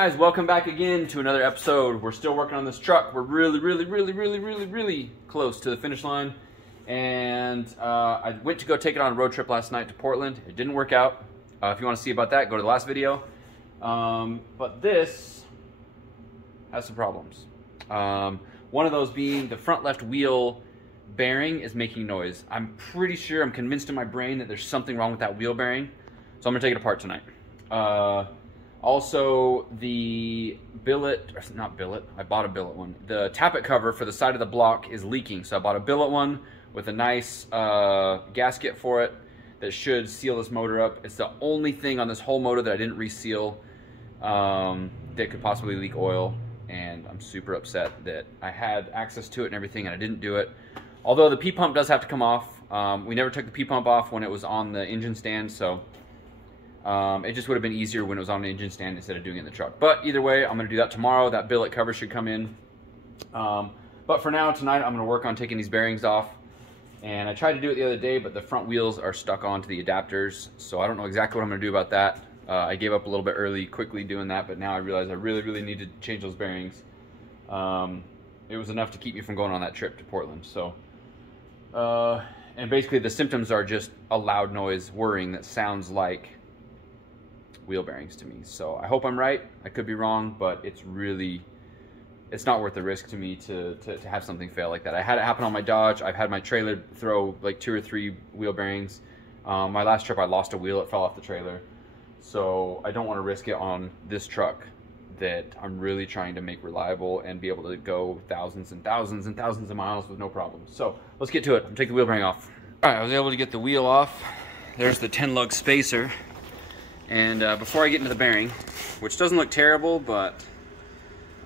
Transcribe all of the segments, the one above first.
guys, welcome back again to another episode. We're still working on this truck. We're really close to the finish line. And I went to go take it on a road trip last night to Portland. It didn't work out. If you want to see about that, go to the last video. But this has some problems. One of those being the front left wheel bearing is making noise. I'm pretty sure, I'm convinced in my brain that there's something wrong with that wheel bearing. So I'm gonna take it apart tonight. Also, the billet, or not billet, I bought a billet one. The tappet cover for the side of the block is leaking. So I bought a billet one with a nice gasket for it that should seal this motor up. It's the only thing on this whole motor that I didn't reseal that could possibly leak oil. And I'm super upset that I had access to it and everything and I didn't do it. Although the P-pump does have to come off. We never took the P-pump off when it was on the engine stand, so it just would have been easier when it was on the engine stand instead of doing it in the truck. But either way, I'm gonna do that tomorrow. That billet cover should come in. But for now, tonight, I'm gonna work on taking these bearings off. And I tried to do it the other day, but the front wheels are stuck onto the adapters. So I don't know exactly what I'm gonna do about that. I gave up a little bit early, quickly doing that, but now I realize I really need to change those bearings. It was enough to keep me from going on that trip to Portland. So, and basically the symptoms are just a loud noise, whirring that sounds like wheel bearings to me. So I hope I'm right. I could be wrong, but it's not worth the risk to me to have something fail like that. I had it happen on my Dodge. I've had my trailer throw like 2 or 3 wheel bearings. My last trip I lost a wheel, it fell off the trailer. So I don't want to risk it on this truck that I'm really trying to make reliable and be able to go thousands and thousands and thousands of miles with no problems. So let's get to it. I'm taking the wheel bearing off. All right, I was able to get the wheel off. There's the 10-lug spacer. And before I get into the bearing, which doesn't look terrible, but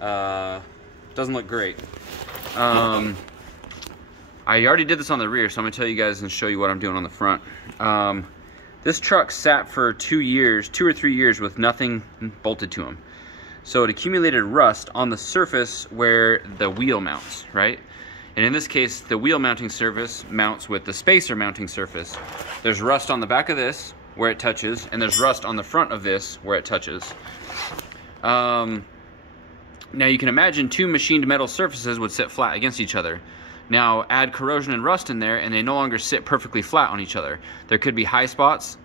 doesn't look great. I already did this on the rear, so I'm gonna tell you guys and show you what I'm doing on the front. This truck sat for 2 or 3 years with nothing bolted to them. So it accumulated rust on the surface where the wheel mounts, right? And in this case, the wheel mounting surface mounts with the spacer mounting surface. There's rust on the back of this where it touches, and there's rust on the front of this where it touches. Now you can imagine 2 machined metal surfaces would sit flat against each other. Now add corrosion and rust in there and they no longer sit perfectly flat on each other. There could be high spots,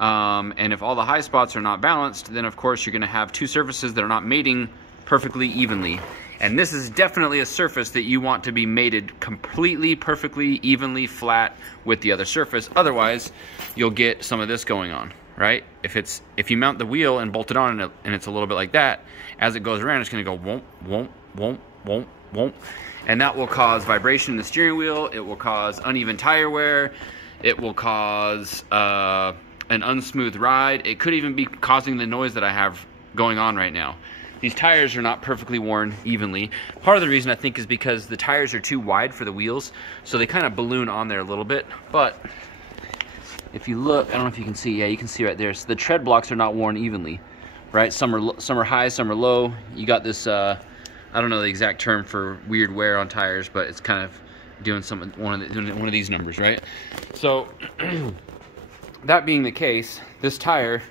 and if all the high spots are not balanced, then of course you're gonna have 2 surfaces that are not mating perfectly evenly. And this is definitely a surface that you want to be mated completely, perfectly, evenly flat with the other surface. Otherwise, you'll get some of this going on, right? If you mount the wheel and bolt it on and it's a little bit like that, as it goes around, it's gonna go womp, womp, womp, womp, womp. And that will cause vibration in the steering wheel. It will cause uneven tire wear. It will cause an unsmooth ride. It could even be causing the noise that I have going on right now. These tires are not perfectly worn evenly. Part of the reason I think is because the tires are too wide for the wheels, so they kind of balloon on there a little bit. But if you look, I don't know if you can see, yeah, you can see right there. So the tread blocks are not worn evenly, right? Some are high, some are low. You got this, I don't know the exact term for weird wear on tires, but it's kind of doing one of these numbers, right? So that being the case, this tire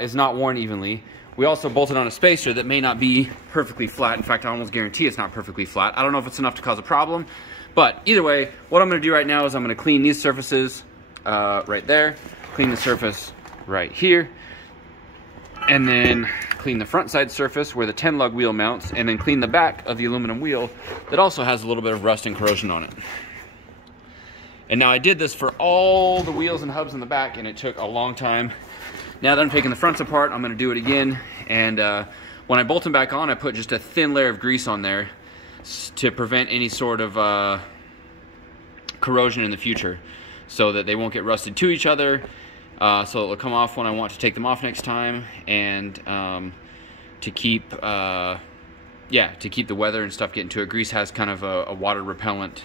is not worn evenly. We also bolted on a spacer that may not be perfectly flat. In fact, I almost guarantee it's not perfectly flat. I don't know if it's enough to cause a problem, but either way, what I'm gonna do right now is I'm gonna clean these surfaces right there, clean the surface right here, and then clean the front side surface where the 10-lug wheel mounts, and then clean the back of the aluminum wheel that also has a little bit of rust and corrosion on it. And now I did this for all the wheels and hubs in the back, and it took a long time. Now that I'm taking the fronts apart, I'm gonna do it again. And when I bolt them back on, I put just a thin layer of grease on there to prevent any sort of corrosion in the future, so that they won't get rusted to each other, so it'll come off when I want to take them off next time, and to keep the weather and stuff getting to it. Grease has kind of a water repellent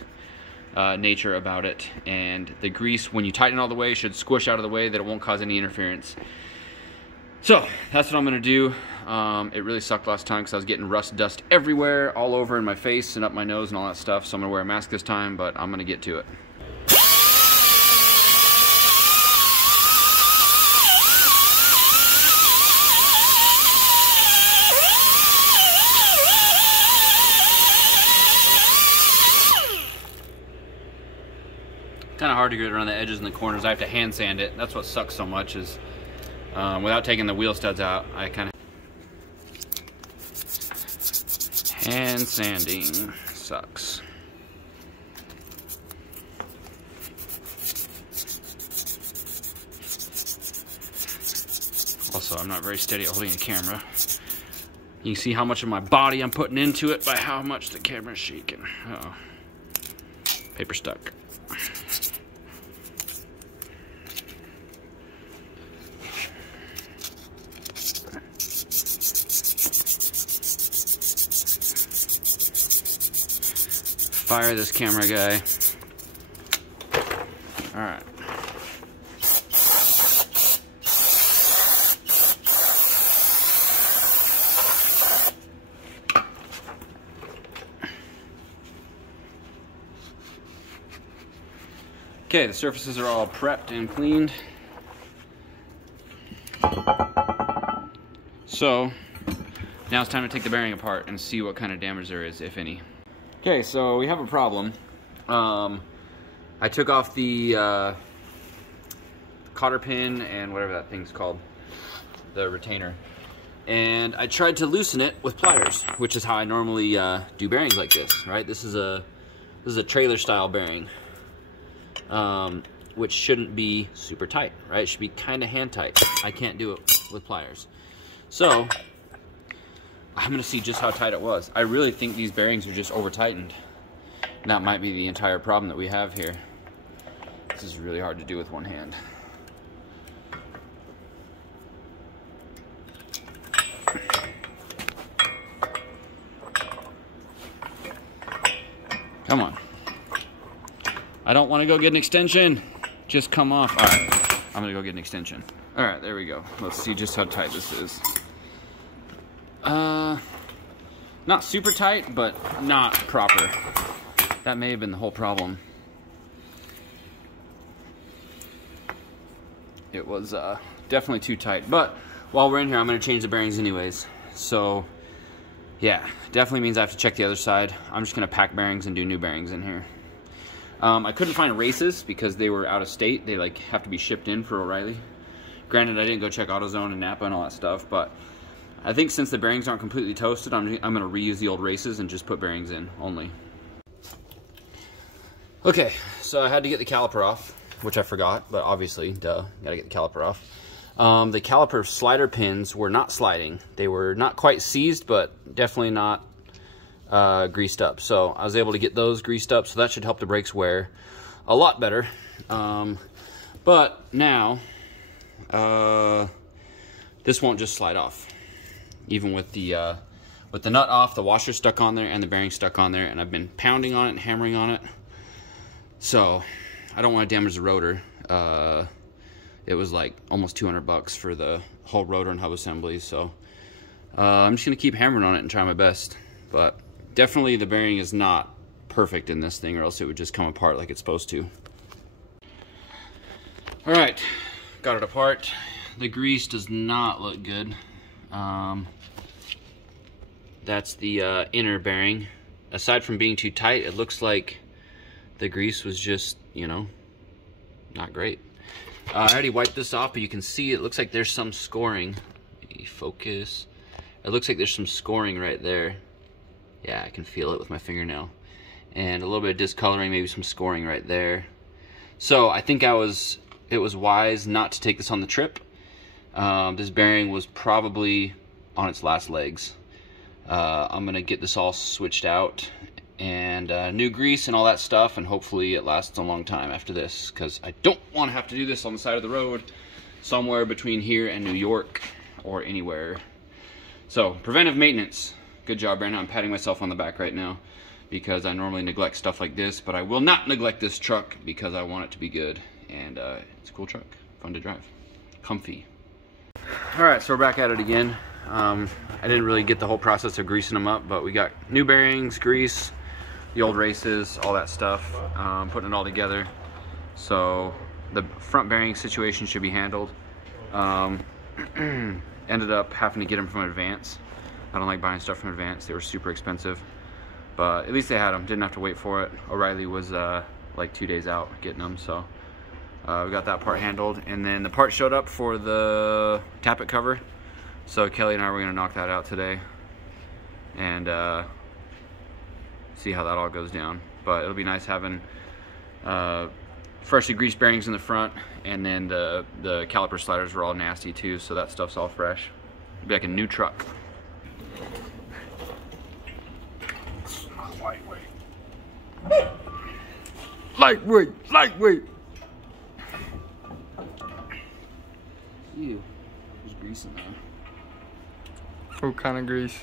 nature about it, and the grease, when you tighten it all the way, should squish out of the way that it won't cause any interference. So that's what I'm gonna do. It really sucked last time because I was getting rust dust everywhere, all over in my face and up my nose and all that stuff, so I'm gonna wear a mask this time, but I'm gonna get to it. hard to get around the edges and the corners. I have to hand sand it. That's what sucks so much is without taking the wheel studs out, I kind of hand sanding sucks. Also, I'm not very steady at holding a camera. You can see how much of my body I'm putting into it by how much the camera's shaking. Uh-oh. Paper stuck. Fire this camera guy. All right. Okay, the surfaces are all prepped and cleaned. So, now it's time to take the bearing apart and see what kind of damage there is, if any. Okay, so we have a problem. I took off the cotter pin and whatever that thing's called, the retainer. And I tried to loosen it with pliers, which is how I normally do bearings like this, right? This is a trailer style bearing. Which shouldn't be super tight, right? It should be kind of hand tight. I can't do it with pliers. So, I'm gonna see just how tight it was. I really think these bearings are just over tightened. And that might be the entire problem that we have here. This is really hard to do with one hand. Come on. I don't want to go get an extension. Just come off. All right, I'm gonna go get an extension. All right, there we go. Let's see just how tight this is. Not super tight, but not proper. That may have been the whole problem. It was definitely too tight. But while we're in here, I'm gonna change the bearings anyways. So yeah, definitely means I have to check the other side. I'm just gonna pack bearings and do new bearings in here. I couldn't find races because they were out of state. They like have to be shipped in for O'Reilly. Granted, I didn't go check AutoZone and Napa and all that stuff, but I think since the bearings aren't completely toasted, I'm going to reuse the old races and just put bearings in only. Okay, so I had to get the caliper off, which I forgot, but obviously, duh, gotta get the caliper off. The caliper slider pins were not sliding. They were not quite seized, but definitely not greased up. So I was able to get those greased up, so that should help the brakes wear a lot better. But now, this won't just slide off. Even with the nut off, the washer stuck on there, and the bearing stuck on there, and I've been pounding on it and hammering on it. So I don't want to damage the rotor. It was like almost 200 bucks for the whole rotor and hub assembly. So I'm just gonna keep hammering on it and try my best. But definitely the bearing is not perfect in this thing, or else it would just come apart like it's supposed to. All right, got it apart. The grease does not look good. That's the inner bearing. Aside from being too tight, it looks like the grease was just, you know, not great. I already wiped this off, but you can see it looks like there's some scoring. Maybe focus. It looks like there's some scoring right there. Yeah, I can feel it with my fingernail. And a little bit of discoloring, maybe some scoring right there. So I think it was wise not to take this on the trip. This bearing was probably on its last legs. I'm gonna get this all switched out and new grease and all that stuff, and hopefully it lasts a long time after this, because I don't want to have to do this on the side of the road somewhere between here and New York or anywhere. So preventive maintenance. Good job, Brandon. I'm patting myself on the back right now because I normally neglect stuff like this, but I will not neglect this truck because I want it to be good. And it's a cool truck, fun to drive, comfy. All right, so we're back at it again. I didn't really get the whole process of greasing them up, but we got new bearings, grease, the old races, all that stuff, putting it all together. So the front bearing situation should be handled. Ended up having to get them from Advance. I don't like buying stuff from Advance. They were super expensive, but at least they had them. Didn't have to wait for it. O'Reilly was like 2 days out getting them. So we got that part handled, and then the part showed up for the tappet cover. So Kelly and I were gonna knock that out today and see how that all goes down. But it'll be nice having freshly greased bearings in the front, and then the caliper sliders were all nasty too, so that stuff's all fresh. It'll be like a new truck. Lightweight. Ew, there's grease in there. What kind of grease?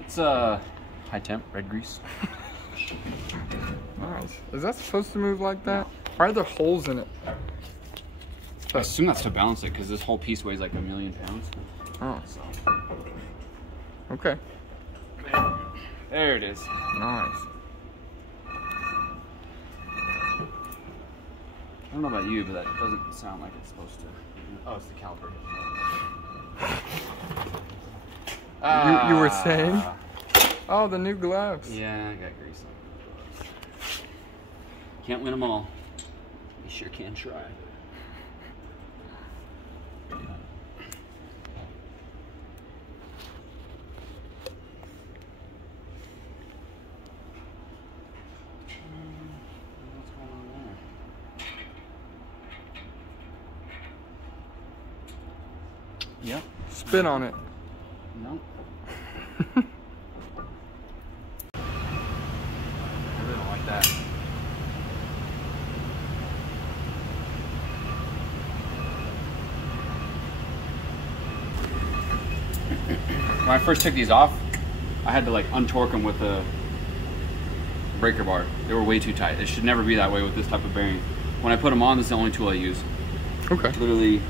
It's high temp red grease. Nice. Is that supposed to move like that? Why are there holes in it? I assume that's to balance it, because this whole piece weighs like 1,000,000 pounds. Oh. So. Okay. There it is. Nice. I don't know about you, but that doesn't sound like it's supposed to. Oh, it's the caliper. You were saying? Oh, the new gloves. Yeah, I got grease on the gloves. Can't win them all. You sure can try. Yep. Spin on it. Nope. I really don't like that. When I first took these off, I had to like untorque them with a breaker bar. They were way too tight. They should never be that way with this type of bearing. When I put them on, this is the only tool I use. Okay. Literally,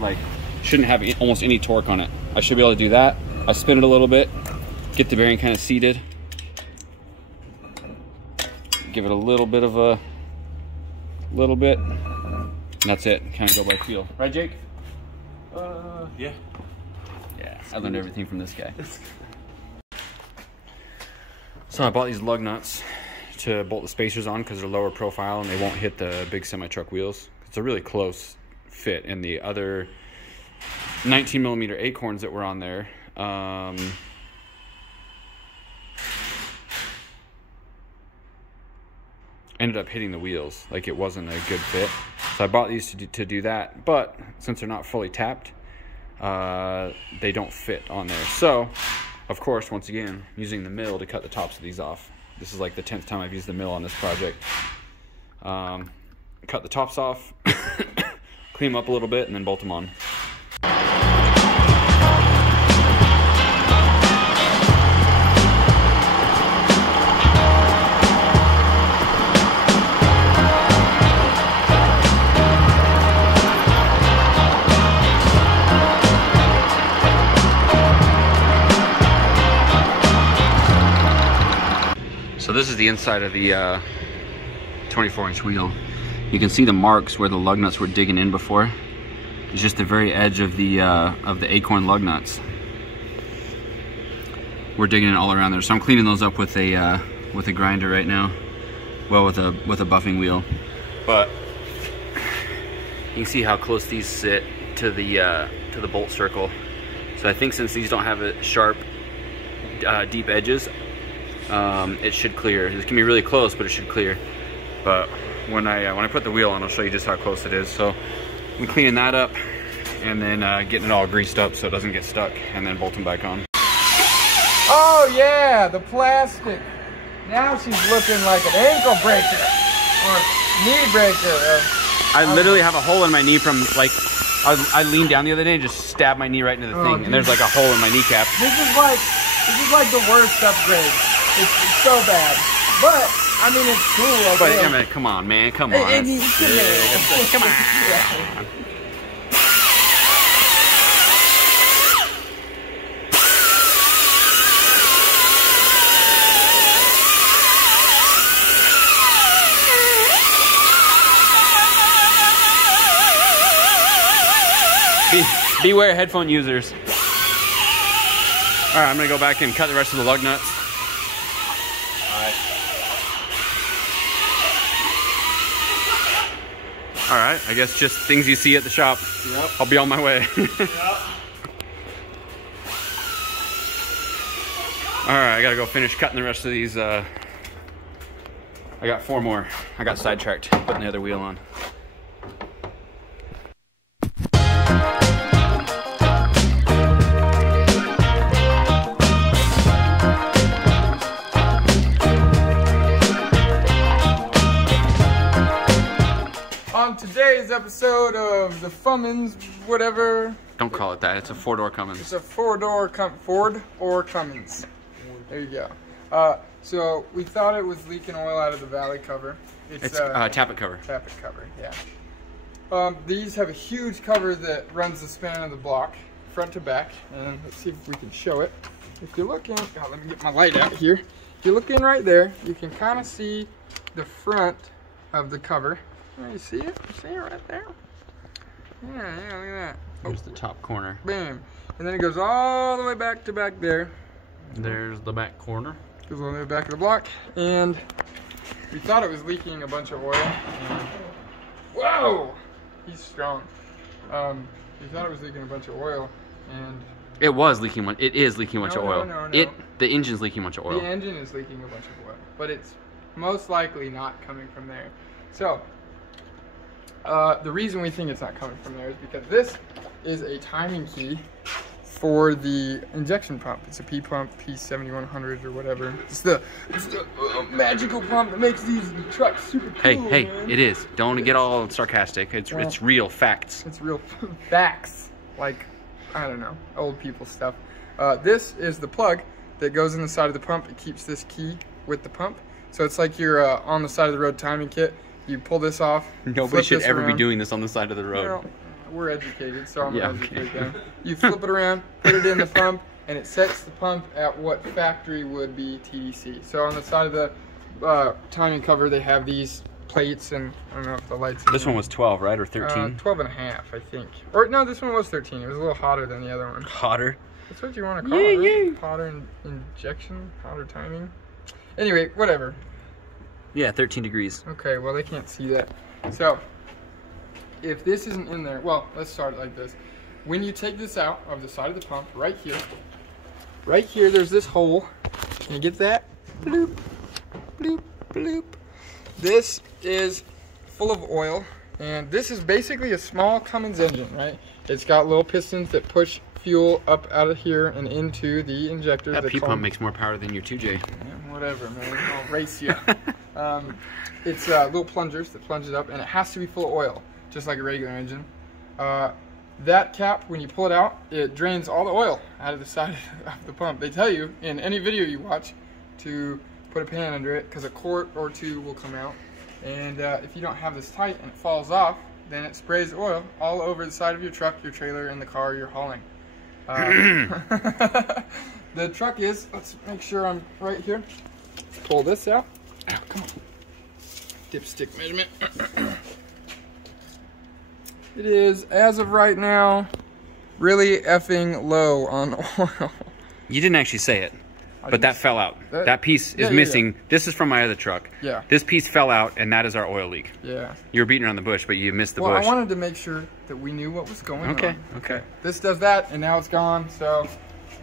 like, shouldn't have almost any torque on it. I should be able to do that. I spin it a little bit, get the bearing kind of seated, give it a little bit of a and that's it. Kind of go by feel. Right, Jake? Yeah. Yeah, I learned everything from this guy. So I bought these lug nuts to bolt the spacers on because they're lower profile and they won't hit the big semi-truck wheels. It's a really close fit, and the other 19mm acorns that were on there ended up hitting the wheels. Like, it wasn't a good fit. So I bought these to do that, but since they're not fully tapped, they don't fit on there. So, of course, once again, using the mill to cut the tops of these off. This is like the 10th time I've used the mill on this project. Cut the tops off, clean them up a little bit, and then bolt them on. So this is the inside of the 24-inch wheel. You can see the marks where the lug nuts were digging in before. It's just the very edge of the acorn lug nuts. We're digging in all around there. So I'm cleaning those up with a grinder right now. Well, with a buffing wheel. But you can see how close these sit to the bolt circle. So I think since these don't have a sharp, deep edges, it should clear. This can be really close, but it should clear. But when I put the wheel on, I'll show you just how close it is. So I'm cleaning that up and then getting it all greased up so it doesn't get stuck, and then bolting back on. Oh yeah, the plastic. Now she's looking like an ankle breaker or knee breaker. I literally have a hole in my knee from, like, I leaned down the other day and just stabbed my knee right into the thing, dude. And there's like a hole in my kneecap. This is like the worst upgrade. It's so bad, but I mean it's cool. Okay? But I mean, come on, man, come on. Come on. Beware headphone users. All right, I'm gonna go back and cut the rest of the lug nuts. All right. All right, I guess just things you see at the shop. Yep. I'll be on my way. Yep. All right, I gotta go finish cutting the rest of these. I got 4 more. I got sidetracked putting the other wheel on. On today's episode of the Cummins, whatever. Don't call it that. It's a 4-door Cummins. It's a FORDoor Cummins. There you go. So we thought it was leaking oil out of the valley cover. It's tappet cover. Tappet cover, yeah. These have a huge cover that runs the span of the block, front to back. And let's see if we can show it. If you're looking, let me get my light out here. If you're looking right there, you can kind of see the front of the cover. Oh, you see it? You see it right there? Yeah, look at that. Here's the top corner. Bam. And then it goes all the way back to back there. There's the back corner. Goes all the way back of the block. And we thought it was leaking a bunch of oil. And whoa! He's strong. We thought it was leaking a bunch of oil. And It was leaking one. It is leaking a bunch of oil. No. The engine's leaking a bunch of oil. The engine is leaking a bunch of oil. But it's most likely not coming from there. So, the reason we think it's not coming from there is because this is a timing key for the injection pump. It's a P pump, P7100 or whatever. It's the magical pump that makes these trucks super cool. Hey, man. it is. Don't get all sarcastic. It's real facts. It's real facts, like, I don't know, old people stuff. This is the plug that goes in the side of the pump. It keeps this key with the pump. So it's like you're on the side of the road timing kit. You pull this off. Nobody should ever be doing this on the side of the road. Well, we're educated, so I'm gonna educate okay. them. You flip it around, put it in the pump, and it sets the pump at what factory would be TDC. So on the side of the timing cover, they have these plates, and I don't know if the lights. This one was 12, right, or 13? 12 and a half, I think. Or no, this one was 13. It was a little hotter than the other one. Hotter. That's what you want to call it. Right? Hotter injection, hotter timing. Anyway, whatever. Yeah, 13 degrees. Okay, well, they can't see that. So, if this isn't in there, well, let's start it like this. When you take this out of the side of the pump, right here, there's this hole. Can you get that? Bloop, bloop, bloop. This is full of oil, and this is basically a small Cummins engine, right? It's got little pistons that push fuel up out of here and into the injector. That P-pump makes more power than your 2J. Yeah, whatever, man. I'll race you. It's little plungers that plunge it up, and it has to be full of oil, just like a regular engine. That cap, when you pull it out, it drains all the oil out of the side of the pump. They tell you in any video you watch to put a pan under it, because a quart or two will come out. And if you don't have this tight and it falls off, then it sprays oil all over the side of your truck, your trailer, and the car you're hauling. The truck is, let's make sure I'm right here. Pull this out. Ow, come on. Dipstick measurement. It is, as of right now, really effing low on oil. You didn't actually say it, but that fell out. That piece is missing. Yeah. This is from my other truck. Yeah. This piece fell out, and that is our oil leak. Yeah. You were beating around the bush, but you missed the bush. Well, I wanted to make sure that we knew what was going on. Okay. This does that, and now it's gone, so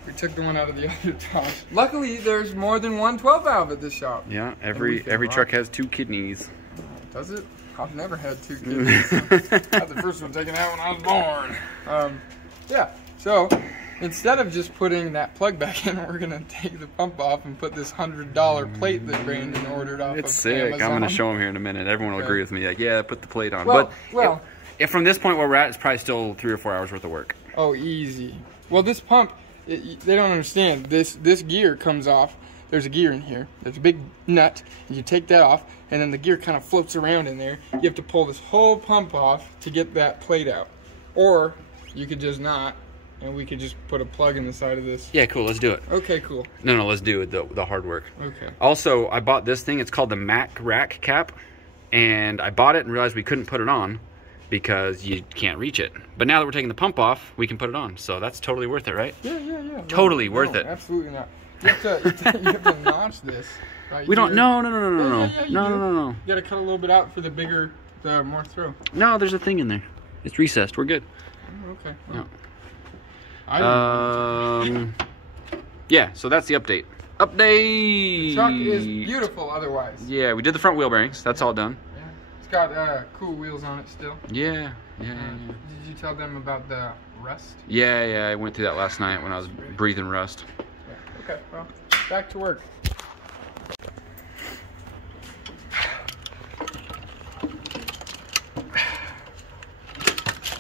we took the one out of the other truck. Luckily, there's more than one 12 valve at this shop. Yeah, every truck has 2 kidneys. Does it? I've never had 2 kidneys. I had the first one taken out when I was born. Yeah, so instead of just putting that plug back in, we're going to take the pump off and put this $100 plate that Brandon ordered off It's of sick. Amazon. I'm going to show him here in a minute. Everyone will agree with me. Like, yeah, put the plate on. Well, but if from this point where we're at, it's probably still 3 or 4 hours worth of work. Oh, easy. Well, this pump, they don't understand. This gear comes off. There's a gear in here. There's a big nut. And you take that off, and then the gear kind of floats around in there. You have to pull this whole pump off to get that plate out. Or you could just not, and we could just put a plug in the side of this. Yeah, cool. Let's do it. Okay, cool. No, let's do it. The hard work. Okay. Also, I bought this thing. It's called the Mac Rack Cap, and I bought it and realized we couldn't put it on because you can't reach it. But now that we're taking the pump off, we can put it on. So that's totally worth it, right? Yeah. Totally worth it. Absolutely not. You have to notch this. Right we don't. here. No. Yeah, you gotta cut a little bit out for the bigger the more through. No, there's a thing in there. It's recessed. We're good. Oh, okay. Yeah. I yeah, so that's the update. Update! the truck is beautiful otherwise. Yeah, we did the front wheel bearings. That's all done. Yeah. It's got cool wheels on it still. Yeah. Did you tell them about the rust? Yeah, I went through that last night when I was breathing rust. Yeah. Okay, well, back to work.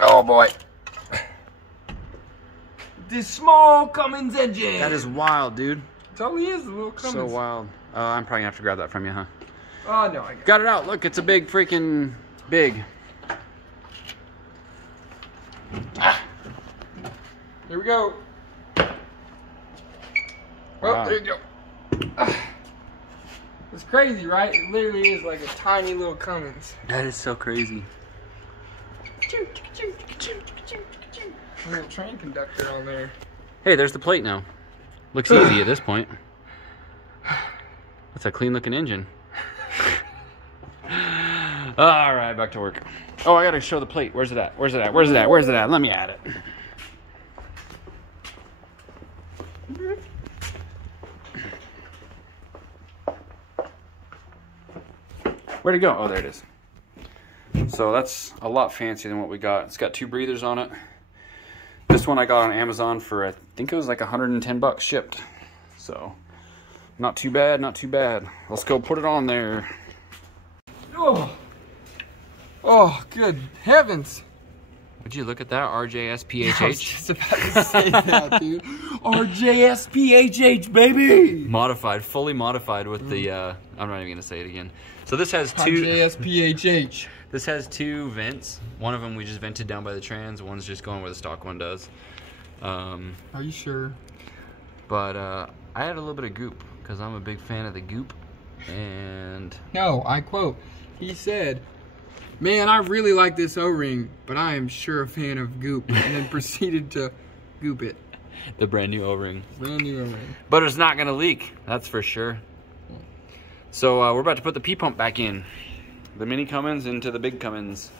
Oh boy. The small Cummins engine. That is wild, dude. It totally is a little Cummins. So wild. I'm probably gonna have to grab that from you, huh? Oh, no, I Got it out. Look, it's a big freaking big. Here we go. Well, Wow. there you go. It's crazy, right? It literally is like a tiny little Cummins. That is so crazy. A little train conductor on there. Hey, there's the plate now. Looks easy at this point. That's a clean looking engine. All right, back to work. Oh, I gotta show the plate. Where's it at? Where's it at? Where's it at? Where's it at? Let me add it. Where'd it go? Oh, there it is. So that's a lot fancier than what we got. It's got 2 breathers on it. This one I got on Amazon for, I think it was like 110 bucks shipped. So, not too bad, not too bad. Let's go put it on there. Oh, good heavens. Would you look at that? I was RJSPHH. just about to say that, dude. RJSPHH, baby. Modified, fully modified with the, I'm not even going to say it again. So this has 2... RJSPHH. This has 2 vents. One of them we just vented down by the trans. One's just going where the stock one does. Are you sure? But I had a little bit of goop because I'm a big fan of the goop. And No, I quote. He said, "Man, I really like this O-ring, but I am sure a fan of goop." And then proceeded to goop it. the brand new O-ring. Brand new O-ring. But it's not going to leak. That's for sure. So we're about to put the P-pump back in. The mini Cummins into the big Cummins.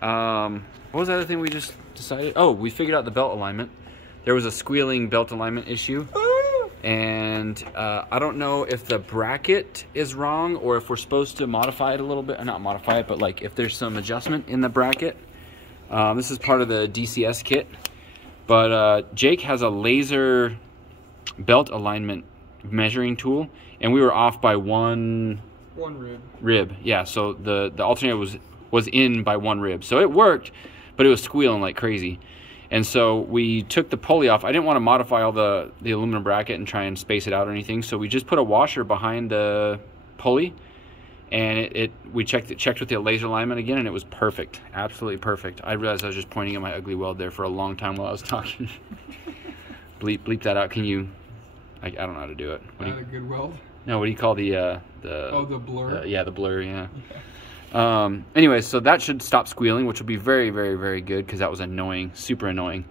What was the other thing we just decided? Oh, we figured out the belt alignment. There was a squealing belt alignment issue. And I don't know if the bracket is wrong or if we're supposed to modify it a little bit. Not modify it, but like if there's some adjustment in the bracket. This is part of the DCS kit. But Jake has a laser belt alignment measuring tool. And we were off by one rib. Yeah, so the alternator was in by 1 rib. So it worked, but it was squealing like crazy. And so we took the pulley off. I didn't want to modify all the aluminum bracket and try and space it out or anything. So we just put a washer behind the pulley, and we checked with the laser alignment again, and it was perfect, absolutely perfect. I realized I was just pointing at my ugly weld there for a long time while I was talking. bleep that out. Can you? I don't know how to do it. Not a good weld. No, what do you call the blur? Yeah, the blur, yeah. Anyway, so that should stop squealing, which will be very, very, very good because that was annoying, super annoying.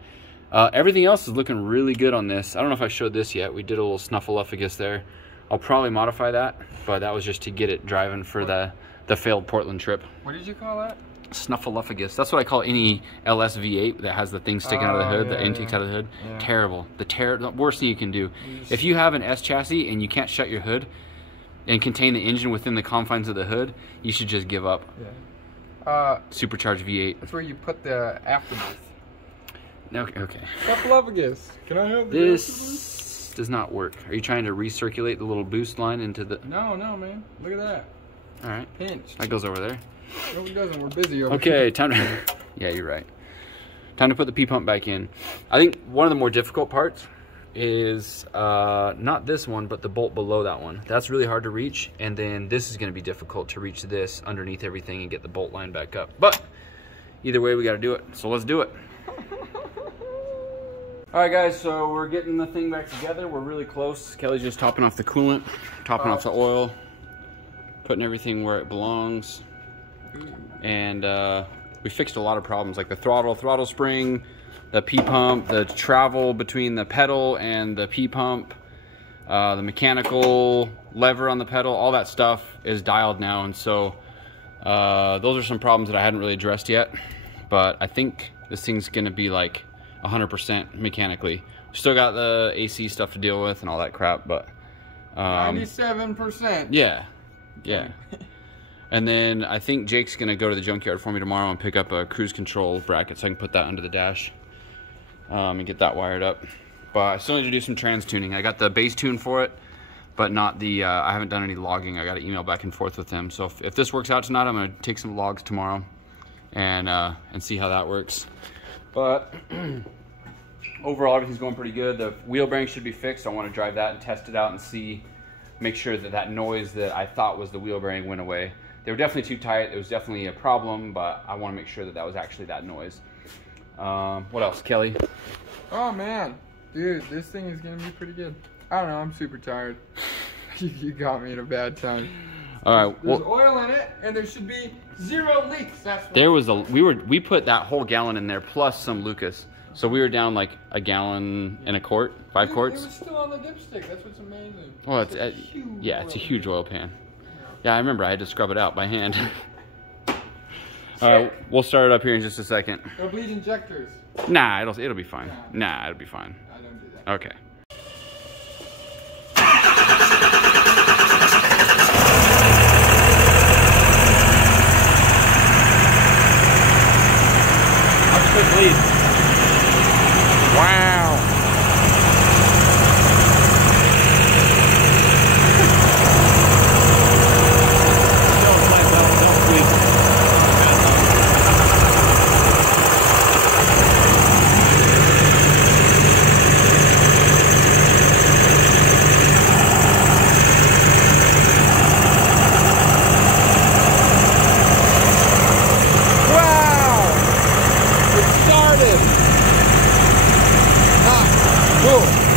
Everything else is looking really good on this. I don't know if I showed this yet. We did a little snuffleupagus there. I'll probably modify that, but that was just to get it driving for the failed Portland trip. What did you call that? Snuffleupagus. That's what I call any LS V8 that has the thing sticking out of the hood, the intakes out of the hood. Yeah. Terrible. The worst thing you can do. If you have an S chassis and you can't shut your hood and contain the engine within the confines of the hood, you should just give up. Yeah. Supercharged V8. That's where you put the afterbirth. Okay. Snuffleupagus. Can I have This does not work. Are you trying to recirculate the little boost line into the... No, man. Look at that. All right. Pinched. That goes over there. No, it doesn't. We're busy over Okay, here. time to... Yeah, you're right. Time to put the P-pump back in. I think one of the more difficult parts is not this one, but the bolt below that one. That's really hard to reach, and then this is going to be difficult to reach this underneath everything and get the bolt line back up. But either way, we got to do it. So let's do it. All right, guys, so we're getting the thing back together. We're really close. Kelly's just topping off the coolant, topping off the oil, putting everything where it belongs. And we fixed a lot of problems, like the throttle spring, the P-pump, the travel between the pedal and the P-pump, the mechanical lever on the pedal, all that stuff is dialed now. And so Those are some problems that I hadn't really addressed yet, but I think this thing's gonna be like 100% mechanically. Still got the AC stuff to deal with and all that crap, but 97%. yeah. And then I think Jake's gonna go to the junkyard for me tomorrow and pick up a cruise control bracket so I can put that under the dash and get that wired up. But I still need to do some trans tuning. I got the base tune for it, but not the, I haven't done any logging. I got to email back and forth with them. So if this works out tonight, I'm going to take some logs tomorrow and see how that works. But overall, everything's going pretty good. The wheel bearing should be fixed. I want to drive that and test it out and see, make sure that that noise that I thought was the wheel bearing went away. They were definitely too tight. It was definitely a problem, but I want to make sure that that was actually that noise. What else, Kelly? Oh man, dude, this thing is gonna be pretty good. I don't know, I'm super tired. You got me at a bad time. All right. There's oil in it, and there should be 0 leaks. That's what there was a we put that whole gallon in there plus some Lucas, so we were down like a gallon and a quart, 5 quarts. It was still on the dipstick. That's what's amazing. Well, it's yeah, it's a huge oil pan. Yeah, I remember I had to scrub it out by hand. All right, we'll start it up here in just a second. It'll bleed injectors. Nah, it'll be fine. Nah, it'll be fine. I don't do that. Okay. Bleed. Wow. Cool.